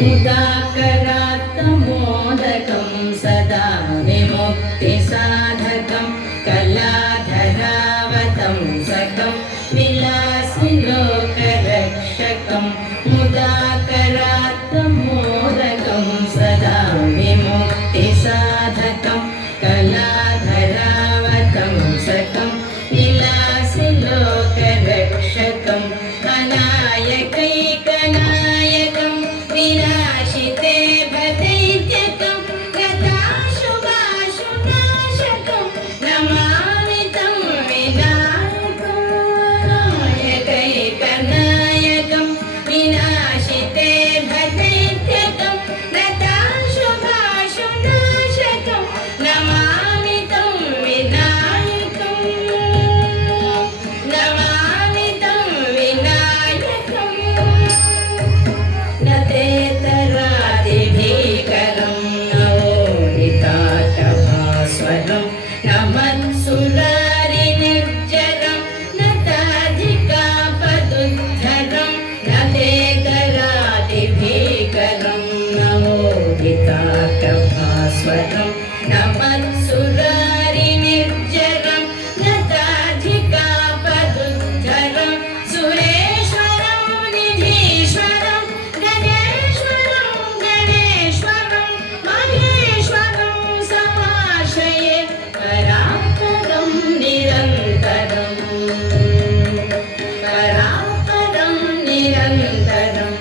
मुदाकरात्तमोदकं सदा विमुक्तिसाधकं कलाधरावतंसकं विलासिलोकरक्षकं मुदाकरात्तमोदकं सदा विमुक्तिसाधकं कलाधरावतंसकं विलासिलोकरक्षकं अनायकैकनायकं विनाशिते भदैत्यकं गताशुभाशुनाशकं नमामि तं विनायकं नायकैकनायकं विनाशिते भदैत्यकं गताशुभाशुनाशकं नमामि तं विनायकं नमामि तं विनायकं न तेतरादिभीकरं नवोदिताटभास्वरं न मत्सुरारिनिर्जरं न ताधिकापदुद्धरं न तेतरादिभीकरं नवोदिताटभास्वरं न मत्सुरारिनिर्जरं न ताधिकापदुद्धरं सुरेश्वरं निधीश्वरं गणेश्वरं गणेश्वरं महेश्वरं समाश्रये परात्परं निरन्तरं परात्परं निरन्तरं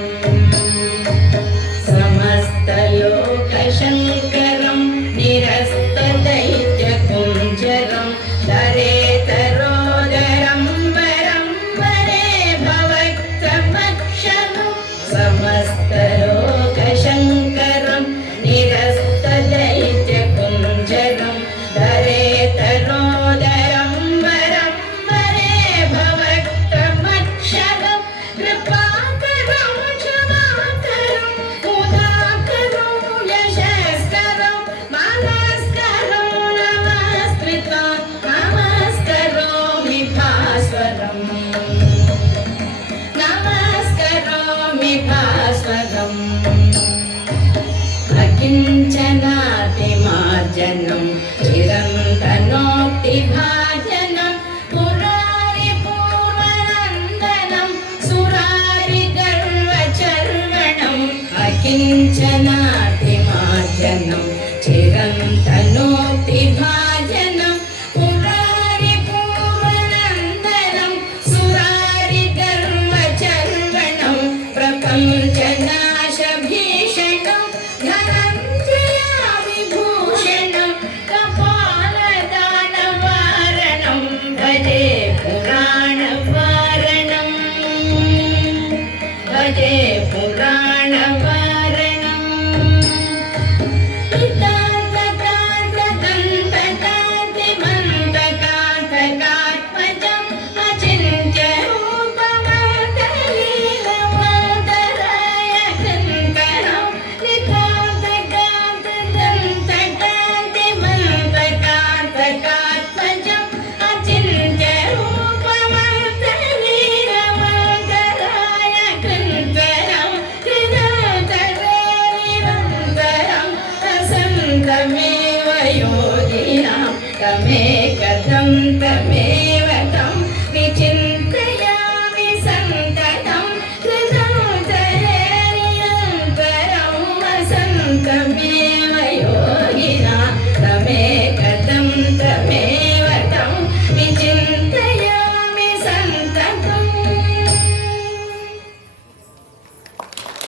समस्तलोकशङ्करं निरस्तदैत्यकुञ्जरं दरेतरोदरं वरं वरे भवक्त्रमक्षरं समस्तलोकशङ्करं निरस्तदैत्यकुञ्जरं दरेतरोदरं वरं वरे भवक्त्रमक्षरं कृपाकरं क्षमाकरं मुदाकरं यशस्करं मनस्करं नमस्कृतं नमस्करोमि भास्वरं नमस्करोमि भास्वरम् अकिञ्चनातिमार्जनं चिरन्तनोक्तिभाजनं पुरारिपूर्वनन्दनं सुरारिगर्वचर्वणम् अकिञ्चनातिमार्जनं चिरन्तनोक्तिभाजनं पुरारिपूर्वनन्दनं सुरारिगर्वचर्वणं प्रपञ्चनाशभीषणं धनञ्जयाविभूषणं कपालदानवारणं भजे पुराणवारणं भजे पुराणवारणं हितान्तकान्तकान्तिमन्तकान्तकात्मजम् अचिन्त्यरूपमन्तलीलमन्तरायकङ्करं हितान्तकान्तकान्तिमन्तकान्तकात्मजम् अचिन्त्यरूपमन्तलीलमन्तरायकङ्करं निरन्तरे निरन्तरं वसन्तमेव योगिनां तमेव